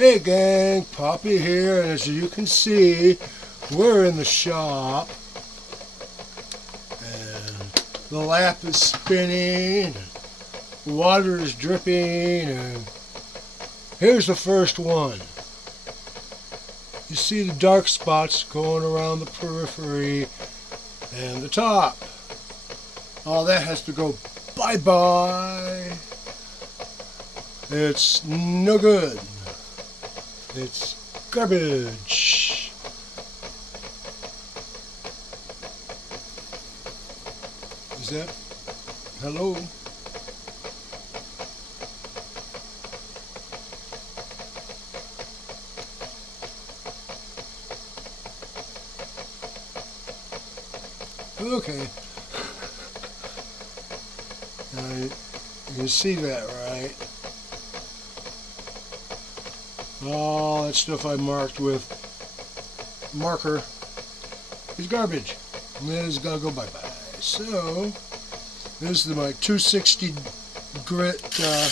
Hey gang, Poppy here, and as you can see, we're in the shop, and the lathe is spinning, water is dripping, and here's the first one. You see the dark spots going around the periphery and the top. All that has to go bye-bye. It's no good. It's garbage. Is that? Hello? Okay. You can see that, right? All that stuff I marked with marker is garbage. And it is gonna go bye-bye. So, this is my 260 grit flat.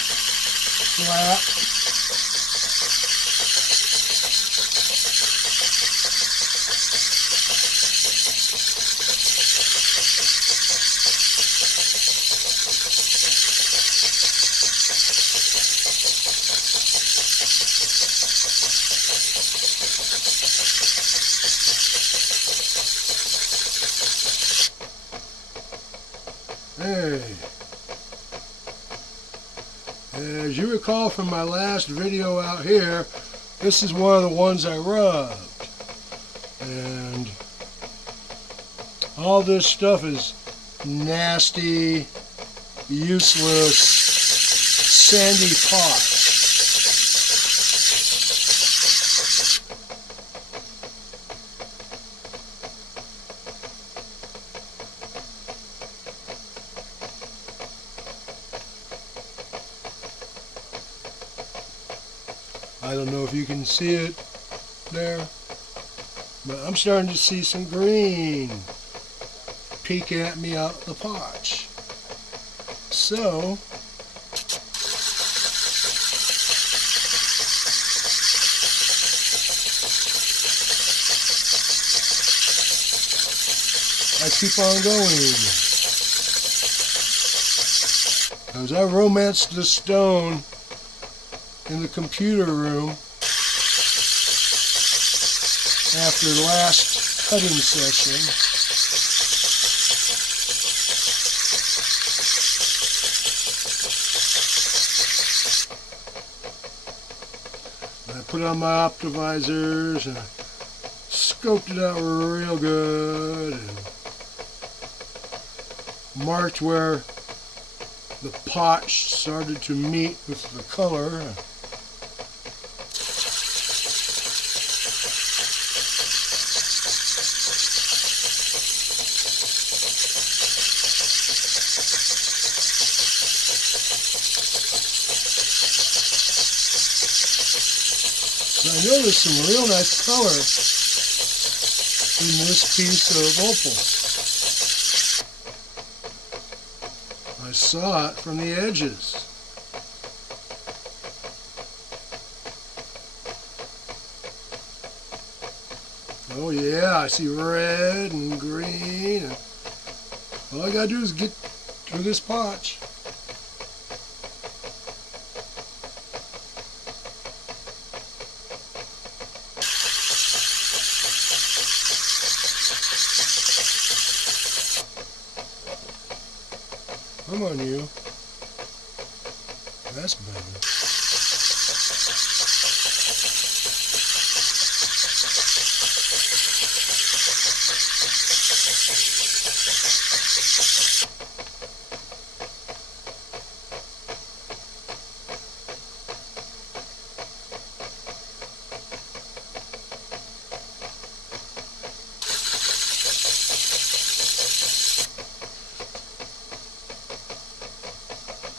Hey, as you recall from my last video out here, this is one of the ones I rubbed, and all this stuff is nasty, useless, sandy pot. I don't know if you can see it there, but I'm starting to see some green peeking at me out the potch. So, I keep on going. As I romanced the stone in the computer room after the last cutting session, I put on my optivisors and I scoped it out real good and marked where the potch started to meet with the color. So I noticed some real nice color in this piece of opal. I saw it from the edges. Oh yeah, I see red and green. And all I gotta do is get through this potch. Come on, you. That's better.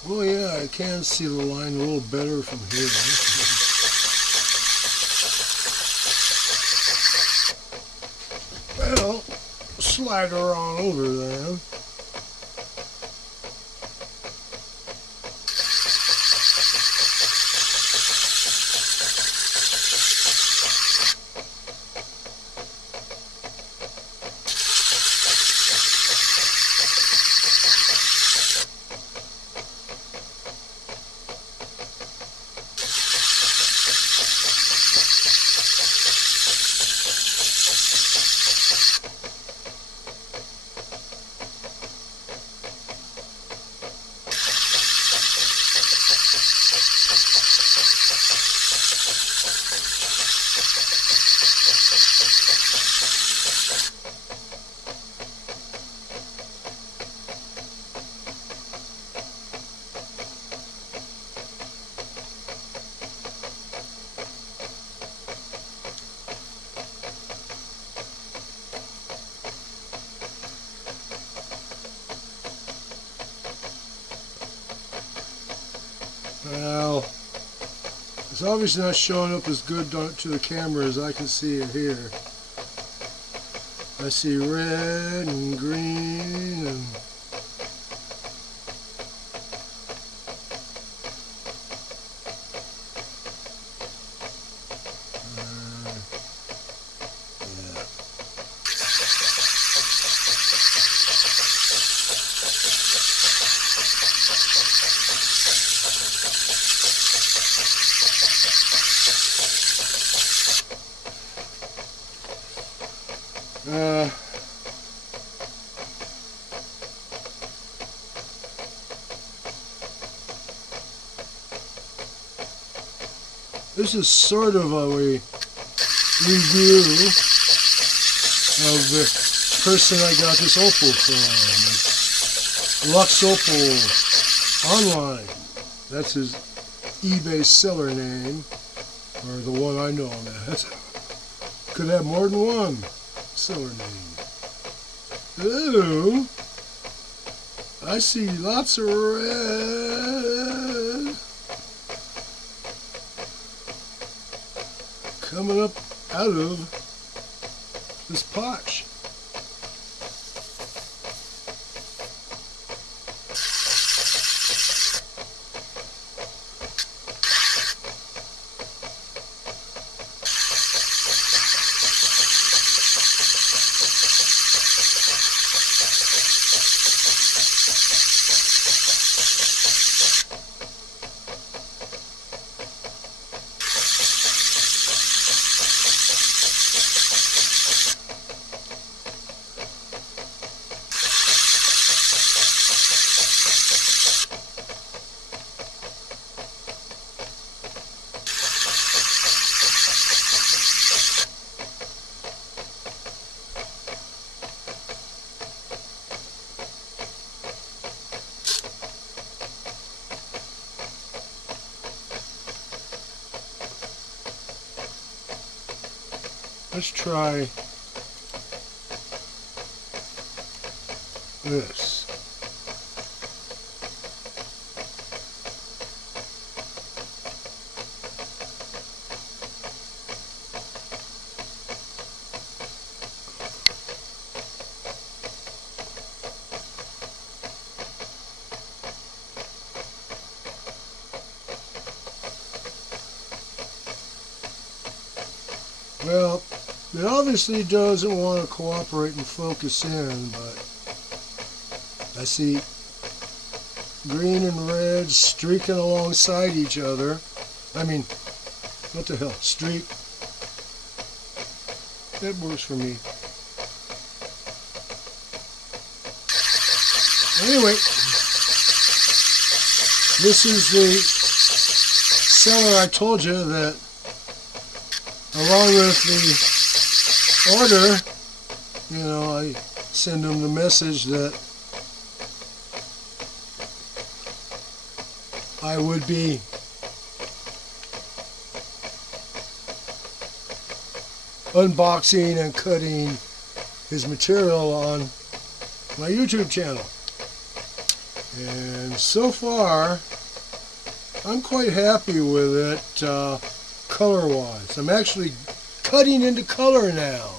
Well, yeah, I can see the line a little better from here. Well, slide her on over then. Well, it's obviously not showing up as good to the camera as I can see it here. I see red and green and this is sort of a review of the person I got this opal from. Lux Opal Online. That's his eBay seller name, or the one I know him as. Could have more than one seller name. Ooh, I see lots of red coming up out of this potch. Let's try this. Well, it obviously doesn't want to cooperate and focus in, but I see green and red streaking alongside each other. I mean, what the hell, streak? That works for me. Anyway, this is the seller I told you that, along with the order, you know, I send them the message that I would be unboxing and cutting his material on my YouTube channel. And so far, I'm quite happy with it color-wise. I'm actually cutting into color now.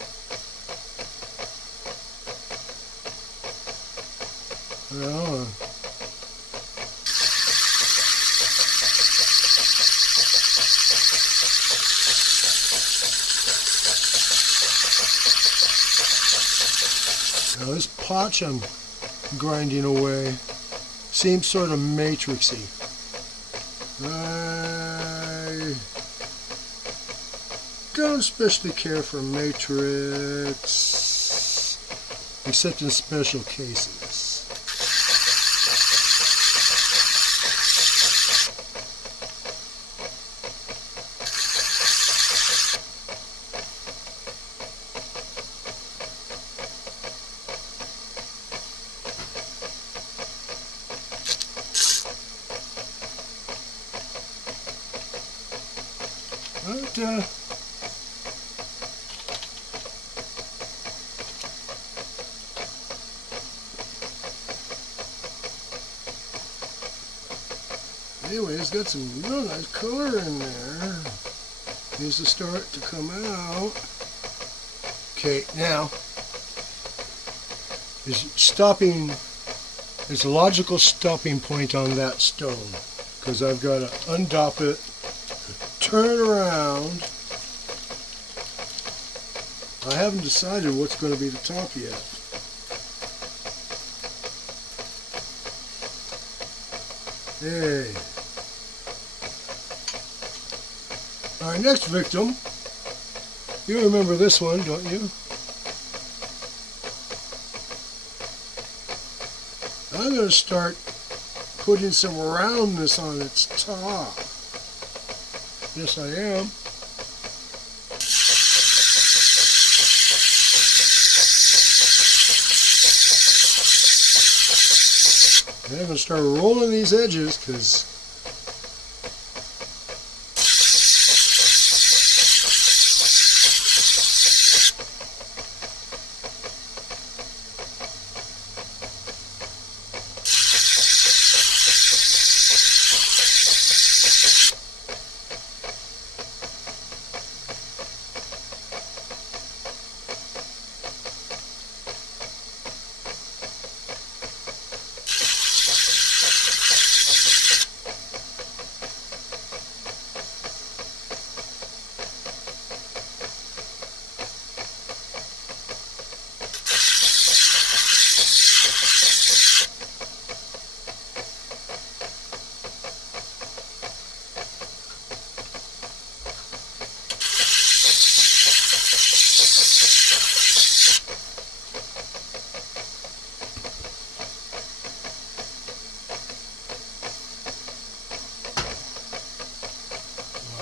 Well, now this potch I'm grinding away seems sort of matrixy. I don't especially care for matrix, except in special cases. But, Anyway, it's got some real nice color in there. Needs to start to come out. Okay, now there's a logical stopping point on that stone because I've got to undop it, turn around. I haven't decided what's going to be the top yet. Hey. Our next victim, you remember this one, don't you? I'm going to start putting some roundness on its top. Yes, I am. And I'm going to start rolling these edges because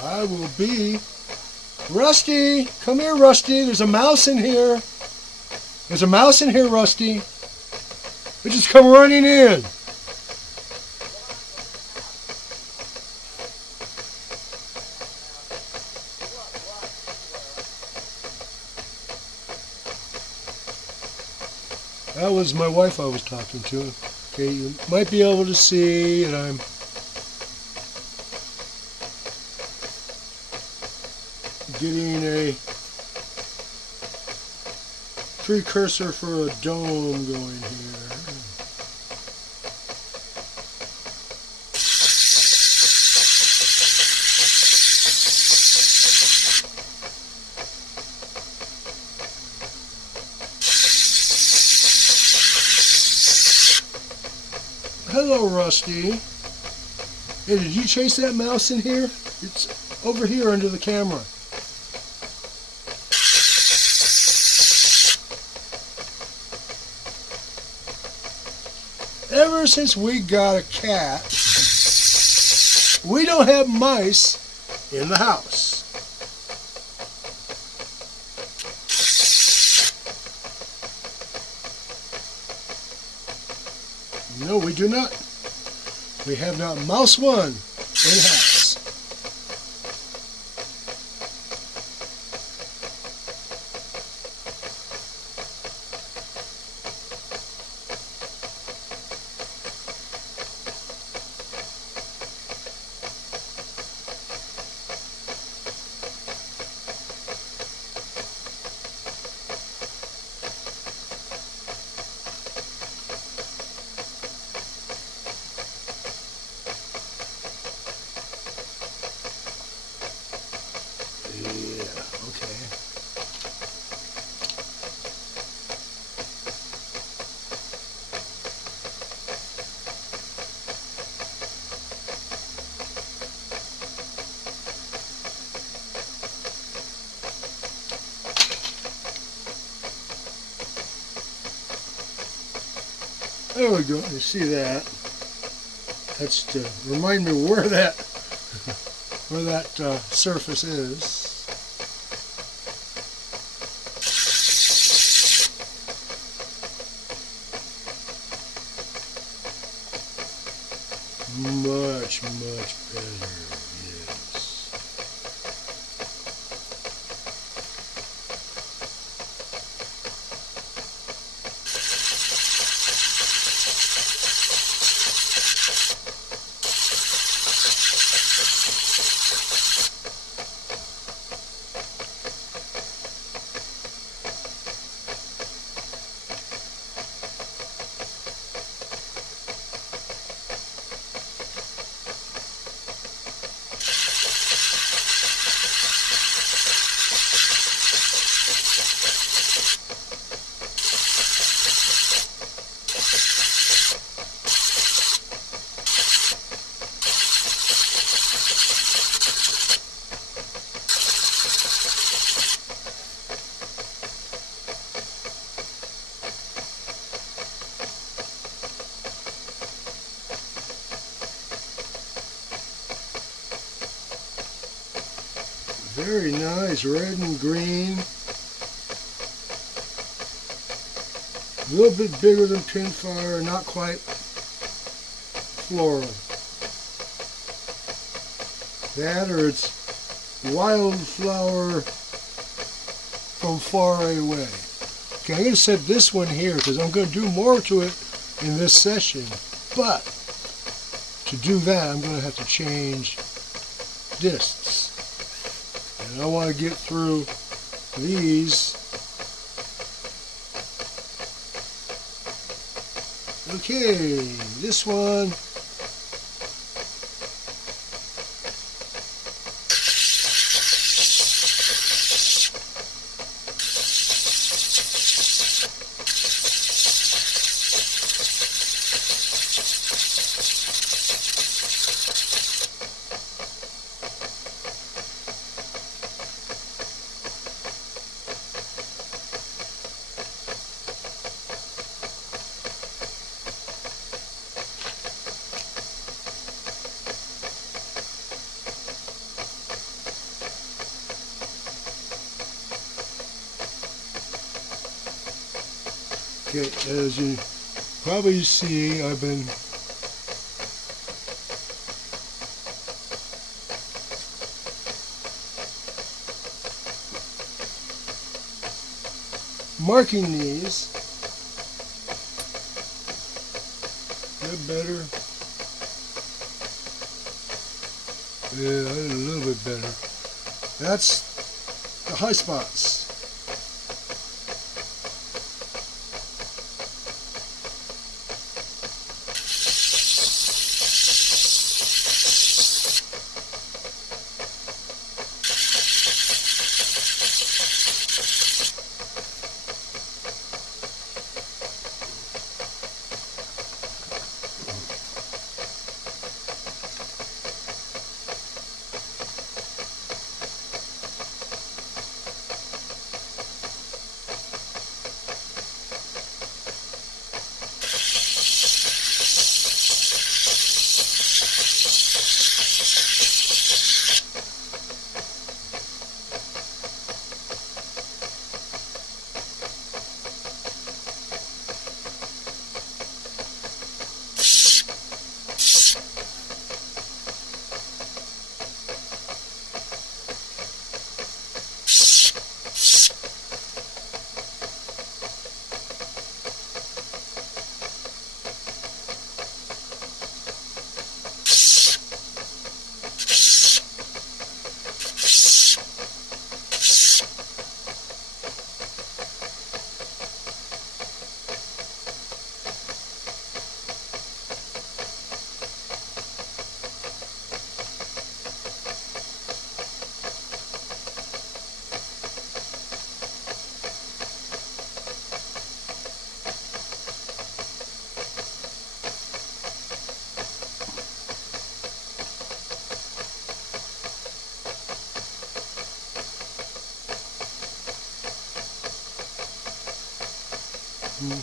I will be Rusty. Come here, Rusty. There's a mouse in here. There's a mouse in here, Rusty. It just come running in. That was my wife I was talking to. Okay, you might be able to see that I'm getting a precursor for a dome going here. Hello, Rusty. Hey, did you chase that mouse in here? It's over here under the camera. Ever since we got a cat, we don't have mice in the house. No, we do not. We have not mouse one in the house. There we go. You see that? That's to remind me where that surface is. Much better. Yes. Very nice, red and green. A little bit bigger than pinfire, not quite floral. That or it's wildflower from far away. Okay, I'm going to set this one here because I'm going to do more to it in this session. But to do that, I'm going to have to change discs. And I want to get through these. Okay, this one. Okay, as you probably see, I've been marking these. That better? Yeah, a little bit better. That's the high spots.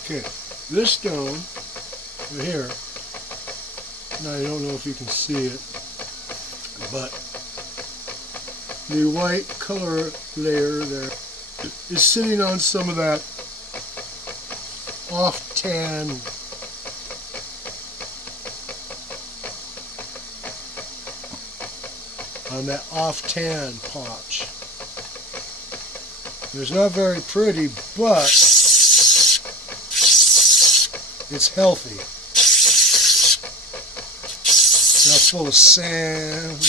Okay, this stone right here, now I don't know if you can see it, but the white color layer there is sitting on some of that off tan potch. It's not very pretty, but it's healthy. That's full of sand,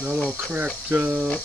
not all cracked up.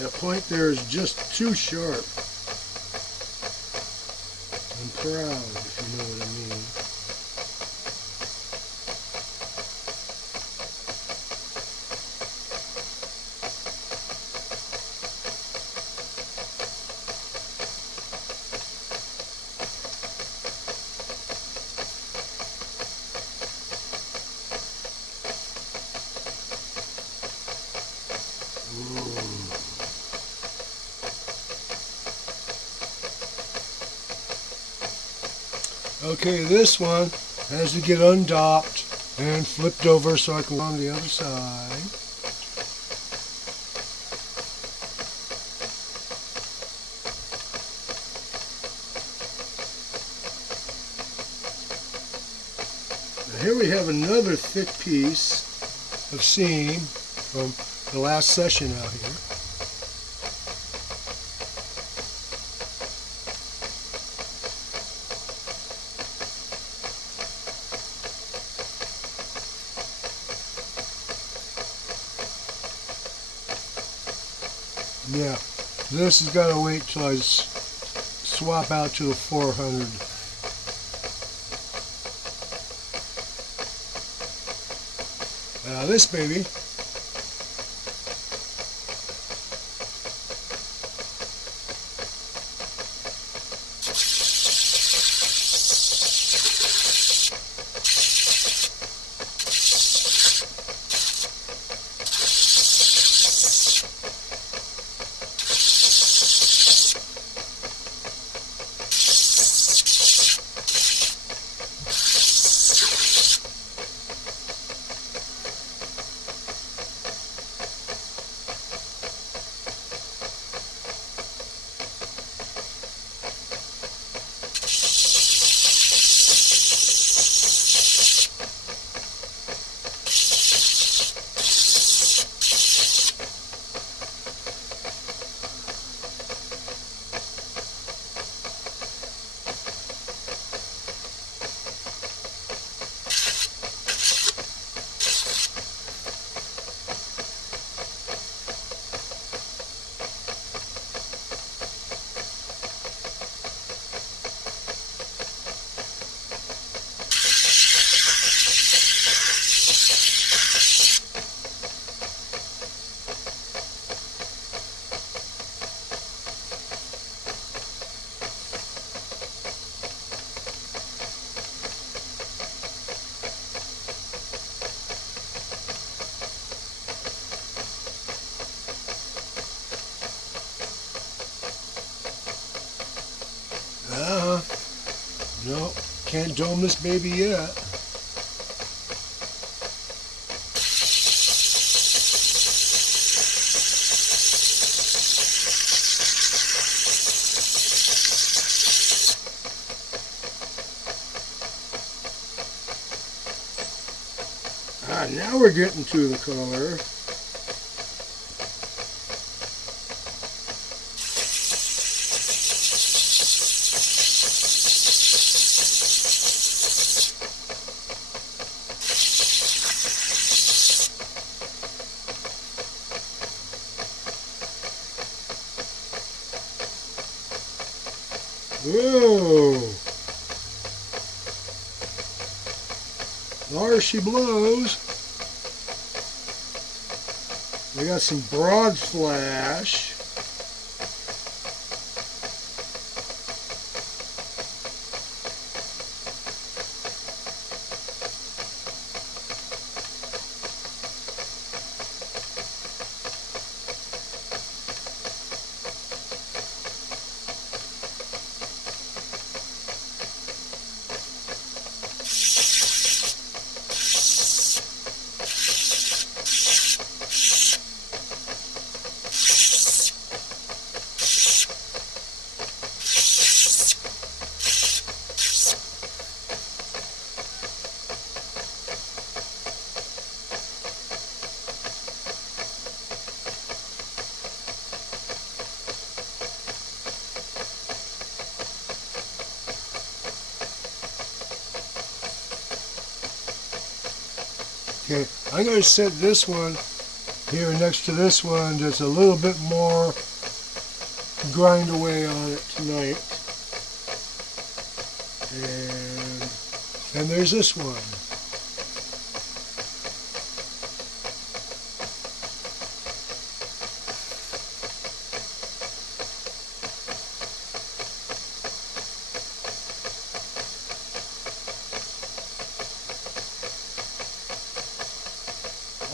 That point there is just too sharp. I'm proud, if you know what I mean. Okay, this one has to get undocked and flipped over so I can go on the other side. Now here we have another thick piece of seam from the last session out here. Yeah, this has got to wait till I swap out to the 400. Now this baby, no, can't dome this baby yet. Now we're getting to the color. Whoa! There she blows. We got some broad flash. Okay, I'm going to set this one here next to this one that's a little bit more grind away on it tonight. And there's this one.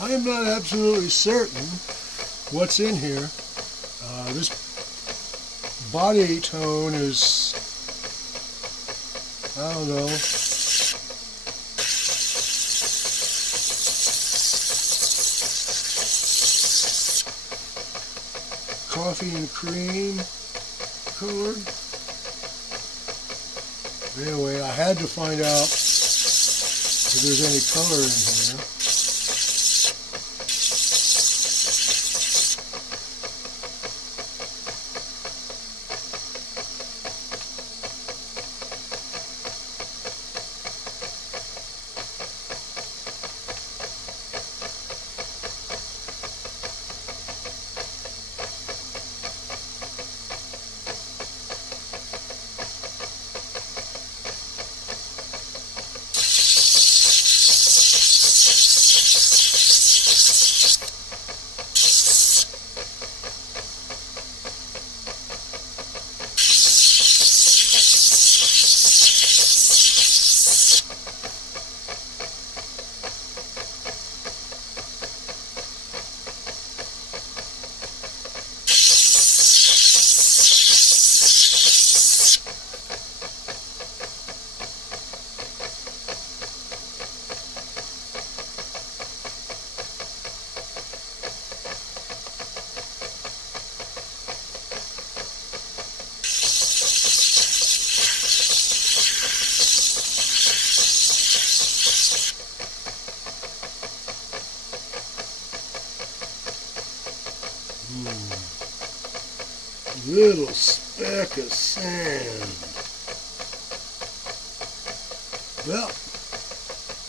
I am not absolutely certain what's in here. This body tone is, I don't know, coffee and cream colored. Anyway, I had to find out if there's any color in here. Little speck of sand. Well,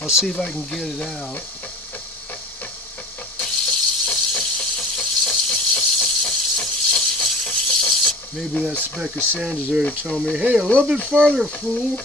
I'll see if I can get it out. Maybe that speck of sand is there to tell me, hey, a little bit farther, fool.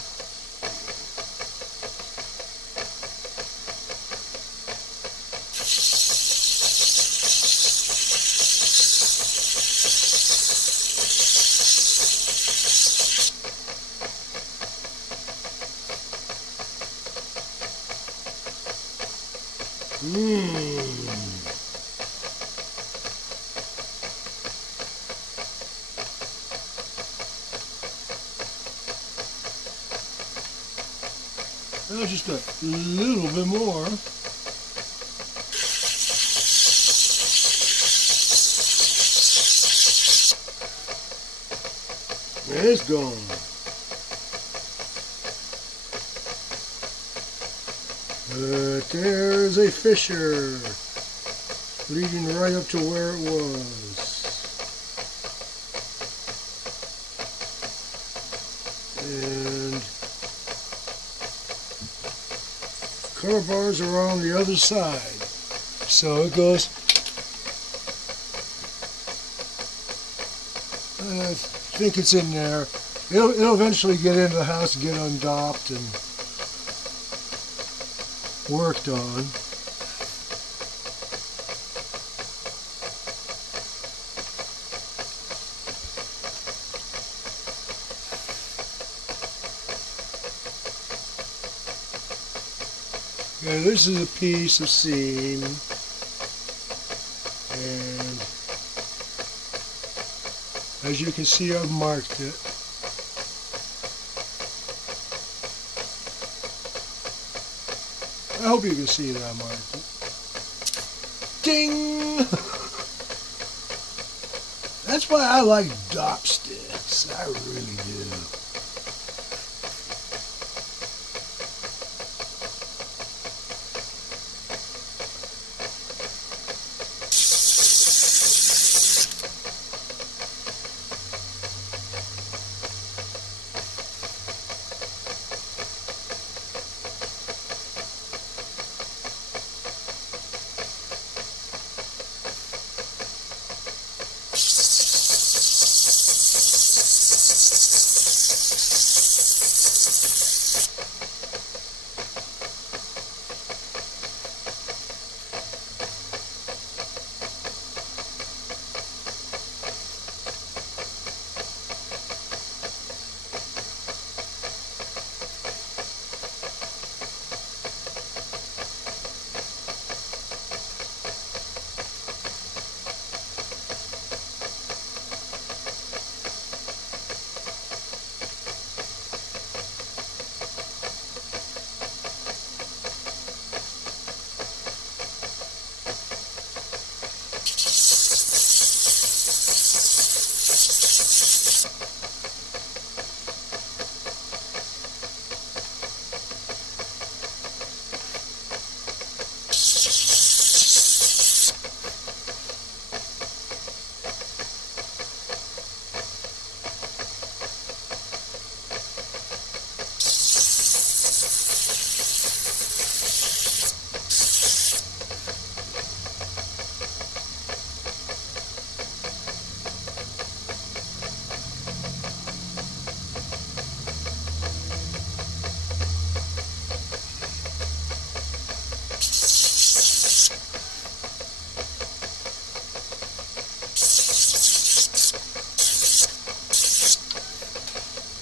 Well, just a little bit more. It's gone. But there's a fissure leading right up to where it was. And car bars are on the other side. So it goes, I think it's in there. It'll eventually get into the house and get undopped and worked on. Okay, this is a piece of seam, and as you can see, I've marked it. I hope you can see that I marked it. Ding! That's why I like dop sticks. I really do.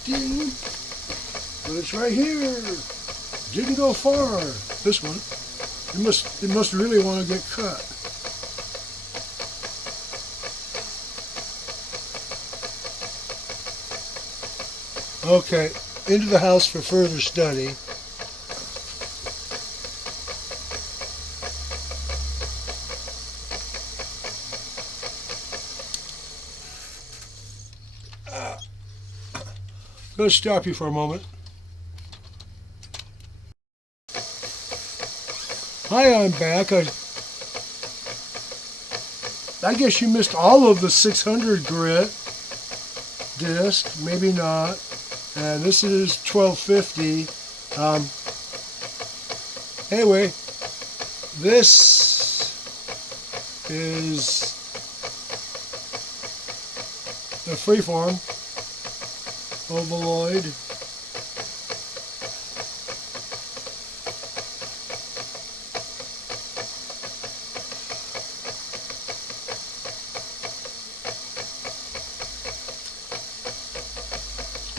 Ding! But it's right here. Didn't go far. This one. It must really want to get cut. Okay, into the house for further study. Going to stop you for a moment. Hi, I'm back. I guess you missed all of the 600 grit disc, maybe not. And this is 1250. Anyway, this is the freeform ovaloid.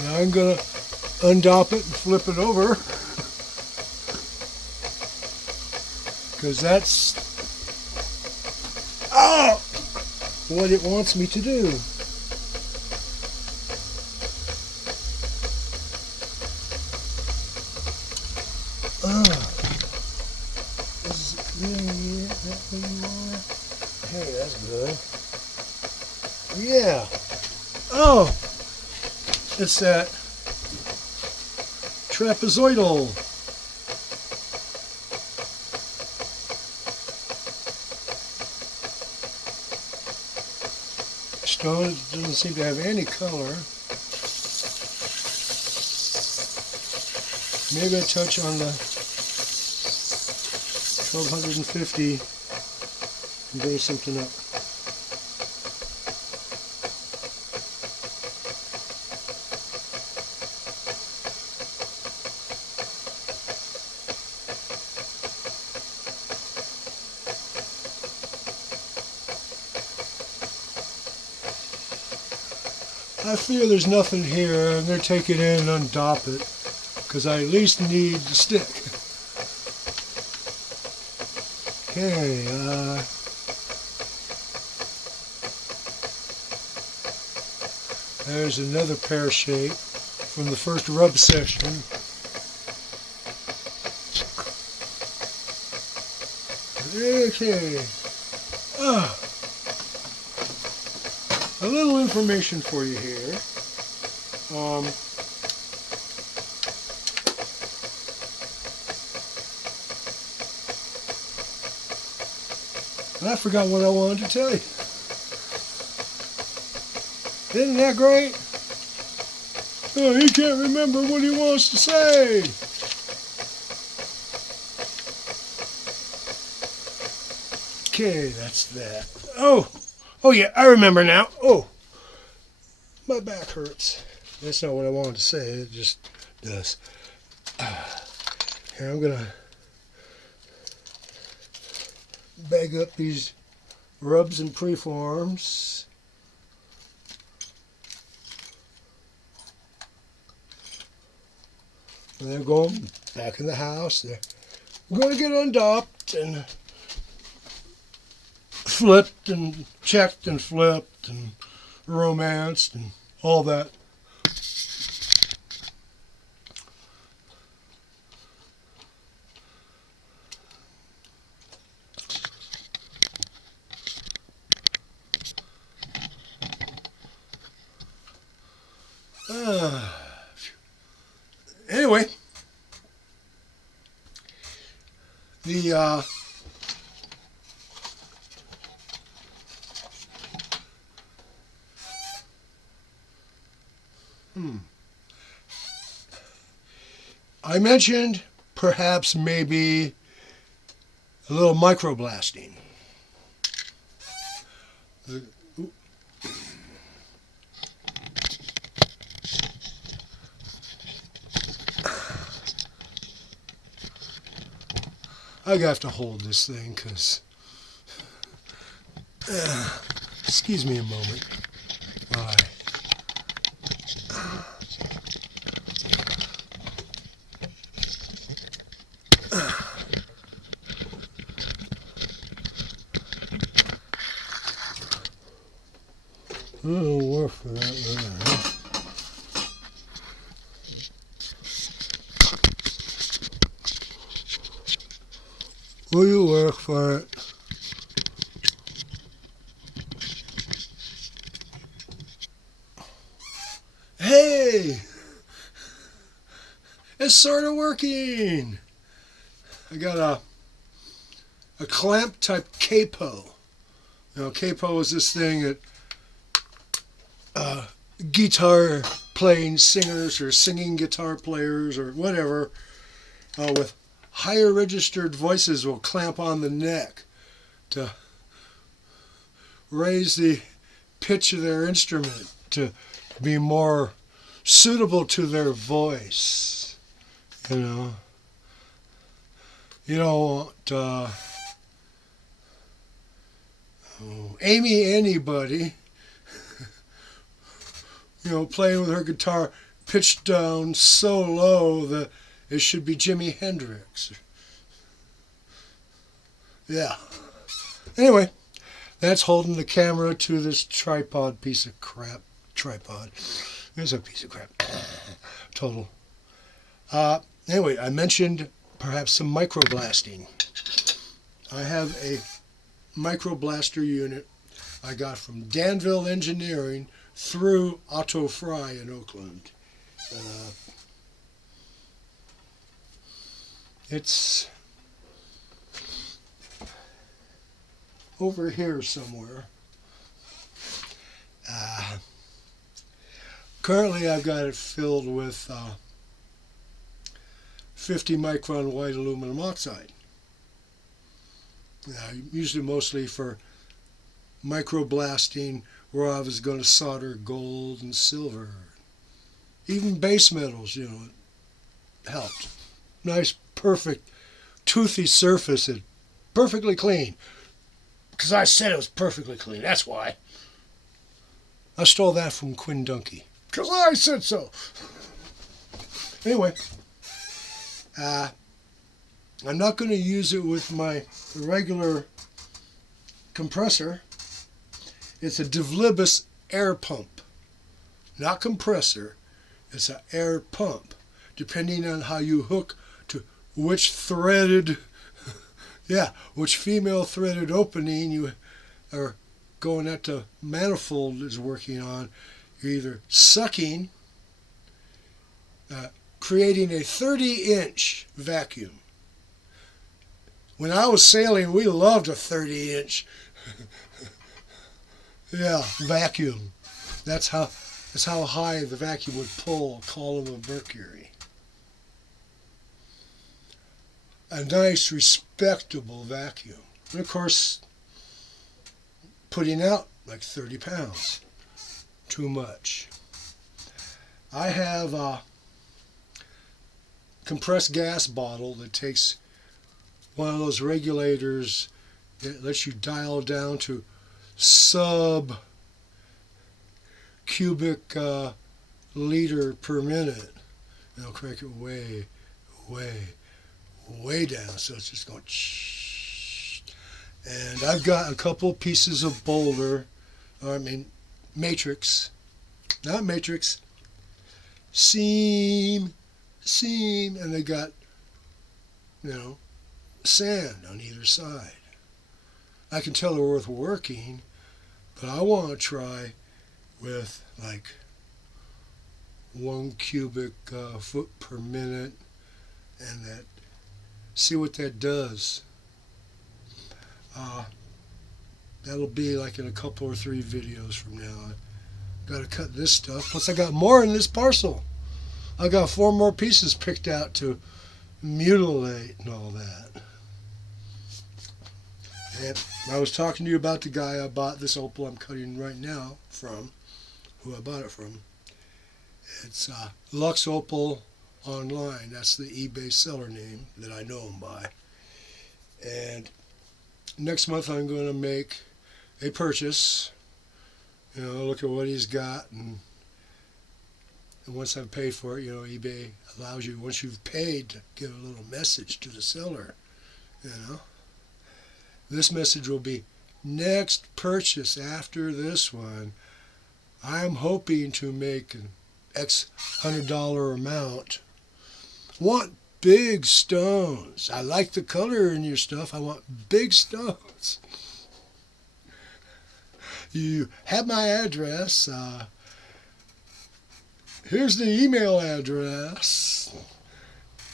Now I'm going to undop it and flip it over, because that's what it wants me to do. Is it really that way you are? Hey, that's good. Yeah. Oh, it's that trapezoidal. Stone doesn't seem to have any color. Maybe a touch on the 1250 and bring something up. I fear there's nothing here. I'm going to take it in and undop it, because I at least need the stick. Okay, there's another pear shape from the first rub session. Okay. A little information for you here. I forgot what I wanted to tell you. Isn't that great? Oh, he can't remember what he wants to say. Okay, that's that. Oh yeah, I remember now. Oh, my back hurts. That's not what I wanted to say. It just does. Here, I'm gonna bag up these rubs and preforms. And they're going back in the house. They're going to get undopped and flipped and checked and flipped and romanced and all that. Anyway, I mentioned perhaps maybe a little microblasting. I have to hold this thing because, excuse me a moment while I it'll work for that there, huh? Will you work for it? Hey! It's sort of working! I got a clamp type capo. Now, capo is this thing that guitar playing singers or singing guitar players or whatever with higher registered voices will clamp on the neck to raise the pitch of their instrument to be more suitable to their voice. You know, you don't want Amy anybody, you know, playing with her guitar pitched down so low that it should be Jimi Hendrix. Yeah. Anyway, that's holding the camera to this tripod piece of crap. Tripod. It's a piece of crap. Total. Anyway, I mentioned perhaps some microblasting. I have a microblaster unit I got from Danville Engineering through Otto Fry in Oakland. It's over here somewhere. Currently I've got it filled with 50 micron white aluminum oxide. Usually mostly for microblasting where I was going to solder gold and silver. Even base metals, you know, it helped. Nice, perfect, toothy surface, and perfectly clean. Because I said it was perfectly clean, that's why. I stole that from Quinn Dunkey. Because I said so. Anyway, I'm not going to use it with my regular compressor. It's a Devlibus air pump. Not compressor. It's an air pump. Depending on how you hook to which threaded, which female threaded opening you are going at the manifold is working on, you're either sucking, creating a 30-inch vacuum. When I was sailing, we loved a 30-inch vacuum. That's how high the vacuum would pull a column of mercury. A nice, respectable vacuum. And of course, putting out like 30 pounds. Too much. I have a compressed gas bottle that takes one of those regulators that lets you dial down to sub cubic liter per minute. And I'll crank it way, way, way down, so it's just going shh. And I've got a couple pieces of matrix, not matrix, seam, and they got, sand on either side. I can tell they're worth working, but I want to try with like 1 cubic foot per minute, and see what that does. That'll be like in a couple or 3 videos from now. I got to cut this stuff. Plus, I got more in this parcel. I got 4 more pieces picked out to mutilate and all that. And I was talking to you about the guy I bought this opal I'm cutting right now from, who I bought it from. It's Lux Opal Online. That's the eBay seller name that I know him by. And next month I'm going to make a purchase. Look at what he's got, and once I've paid for it, eBay allows you, once you've paid, to give a little message to the seller. This message will be, next purchase after this one, I'm hoping to make an X $100 amount. Want big stones. I like the color in your stuff. I want big stones. You have my address. Here's the email address.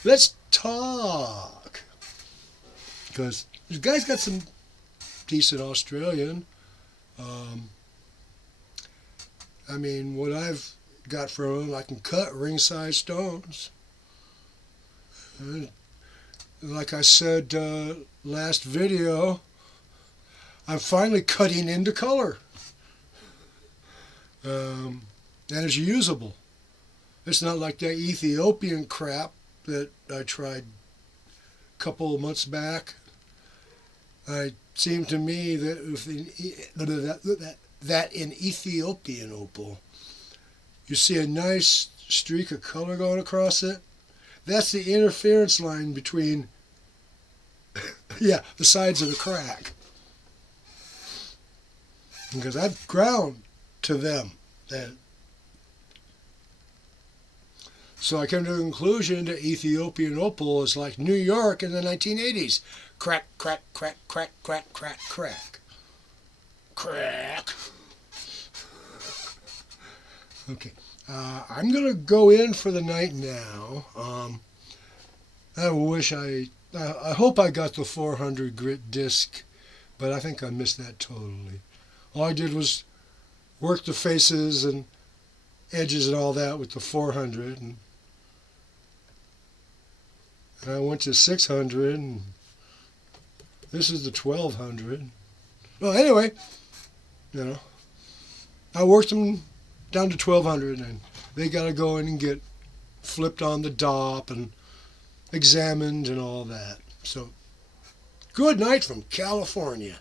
Let's talk. Because this guy's got some decent Australian. What I've got from him, I can cut ring-size stones. Like I said last video, I'm finally cutting into color. And it's usable. It's not like that Ethiopian crap that I tried a couple of months back. It seemed to me that in Ethiopian opal, you see a nice streak of color going across it. That's the interference line between, the sides of the crack. Because I've ground to them then. So I came to the conclusion that Ethiopian opal is like New York in the 1980s. Crack, crack, crack, crack, crack, crack, crack. Crack. Okay. I'm going to go in for the night now. I hope I got the 400 grit disc, but I think I missed that totally. All I did was work the faces and edges and all that with the 400, and I went to 600, and this is the 1200. Well, anyway, I worked them down to 1200, and they got to go in and get flipped on the dop and examined and all that. So, good night from California.